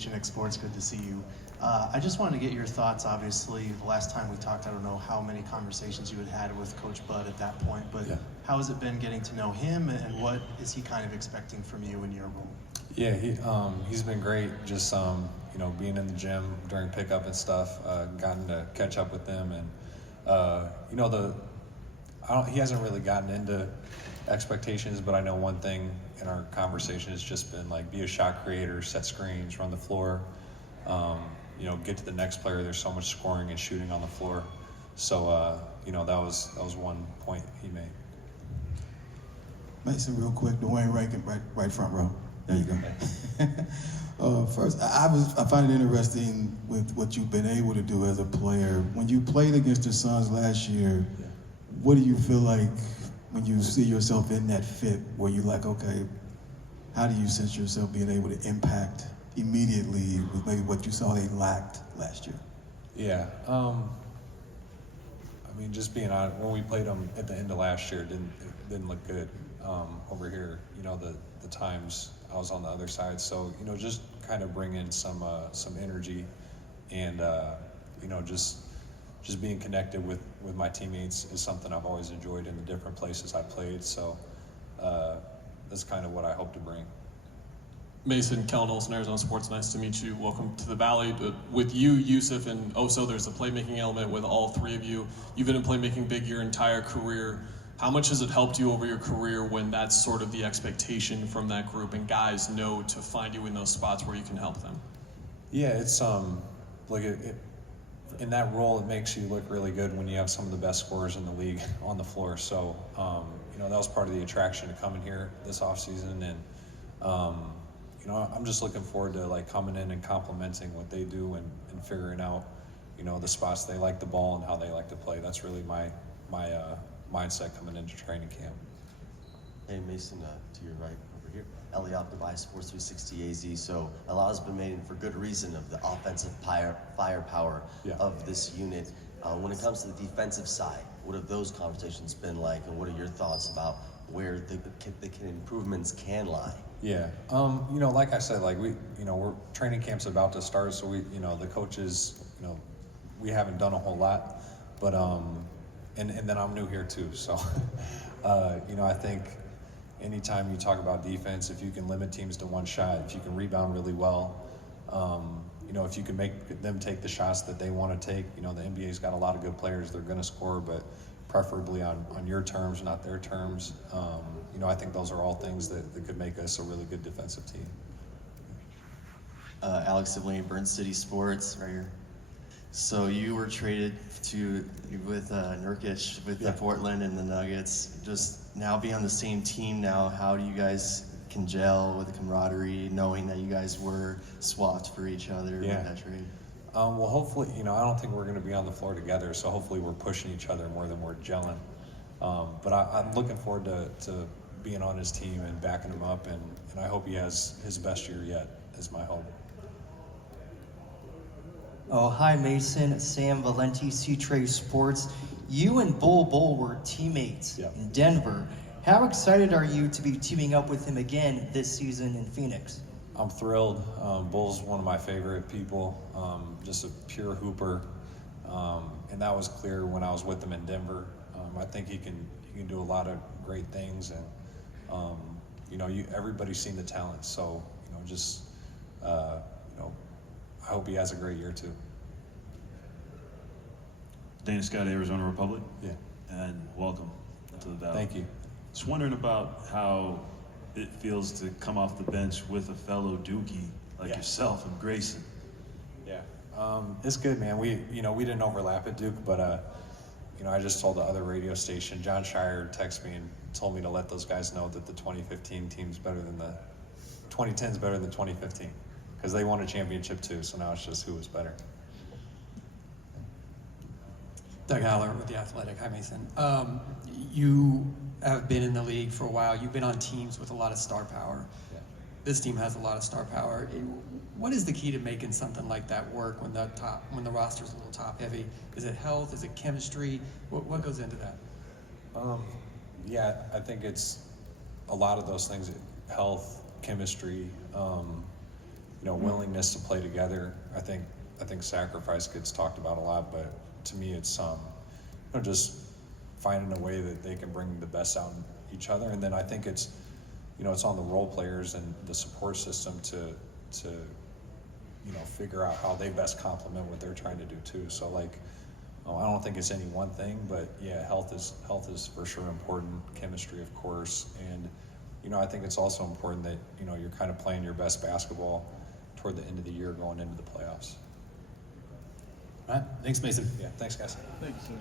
H&X Sports. Good to see you. I just wanted to get your thoughts. Obviously, the last time we talked, I don't know how many conversations you had with Coach Bud at that point, but how has it been getting to know him, and what is he kind of expecting from you in your role? Yeah, he's been great. Just being in the gym during pickup and stuff, gotten to catch up with them, and he hasn't really gotten into expectations, but I know one thing in our conversation has just been like, be a shot creator, set screens, run the floor, get to the next player. There's so much scoring and shooting on the floor. So, that was one point he made. Mason, real quick, Dwayne Rankin, right front row. There you go. First, I find it interesting with what you've been able to do as a player. When you played against the Suns last year, what do you feel like when you see yourself in that fit where you're like, okay, how do you sense yourself being able to impact immediately with maybe what you saw they lacked last year? Yeah. Just being honest, when we played them at the end of last year, it didn't look good over here. The times I was on the other side. So, just kind of bring in some energy and, just being connected with my teammates is something I've always enjoyed in the different places I played. So that's kind of what I hope to bring. Mason, Kellen Olson, Arizona Sports, nice to meet you. Welcome to the Valley. But with you, Yusuf, and Oso, there's a playmaking element with all three of you. You've been in playmaking big your entire career. How much has it helped you over your career when that's sort of the expectation from that group and guys know to find you in those spots where you can help them? Yeah, it's in that role, it makes you look really good when you have some of the best scorers in the league on the floor. So, that was part of the attraction to coming here this offseason. And, I'm just looking forward to coming in and complimenting what they do and figuring out, the spots they like the ball and how they like to play. That's really my mindset coming into training camp. Hey Mason, to your right over here. Eliop Device, Sports 360 AZ. So a lot has been made, and for good reason, of the offensive firepower of this unit. When it comes to the defensive side, what have those conversations been like, and what are your thoughts about where the improvements can lie? Yeah, like I said, we're training camp's about to start, so we, the coaches, we haven't done a whole lot, but and then I'm new here too, so I think anytime you talk about defense, if you can limit teams to one shot, if you can rebound really well, if you can make them take the shots that they want to take, the NBA's got a lot of good players. They're going to score, but preferably on your terms, not their terms. I think those are all things that could make us a really good defensive team. Alex Sibley, Burn City Sports, right here. So you were traded with Nurkic with Portland and the Nuggets. Just now being on the same team now, how do you guys can gel with the camaraderie, knowing that you guys were swapped for each other with that trade? Well, hopefully, I don't think we're going to be on the floor together, so hopefully we're pushing each other more than we're gelling. But I'm looking forward to being on his team and backing him up, and I hope he has his best year yet, is my hope. Oh, hi, Mason. Sam Valenti, C-Trade Sports. You and Bull were teammates in Denver. How excited are you to be teaming up with him again this season in Phoenix? I'm thrilled. Bull's one of my favorite people, just a pure hooper, and that was clear when I was with him in Denver. I think he can do a lot of great things, and everybody's seen the talent. So I hope he has a great year too. Dana Scott, Arizona Republic. Yeah. And welcome to the Valley. Thank you. Just wondering about how it feels to come off the bench with a fellow Dookie like yourself and Grayson. Yeah. It's good, man. We didn't overlap at Duke, but I just told the other radio station, John Shire texted me and told me to let those guys know that the 2015 team's better than the 2010's better than 2015. Because they won a championship too, so now it's just who was better. Doug Haller with The Athletic. Hi, Mason. You have been in the league for a while. You've been on teams with a lot of star power. Yeah. This team has a lot of star power. What is the key to making something like that work when the roster's a little top heavy? Is it health? Is it chemistry? What goes into that? I think it's a lot of those things: health, chemistry. willingness to play together. I think sacrifice gets talked about a lot, but to me it's just finding a way that they can bring the best out in each other. And then I think it's it's on the role players and the support system to figure out how they best complement what they're trying to do too. So like, I don't think it's any one thing, but yeah, health is for sure important. Chemistry, of course, and I think it's also important that you're kind of playing your best basketball toward the end of the year, going into the playoffs. All right, thanks, Mason. Yeah, thanks, guys. Thank you, sir.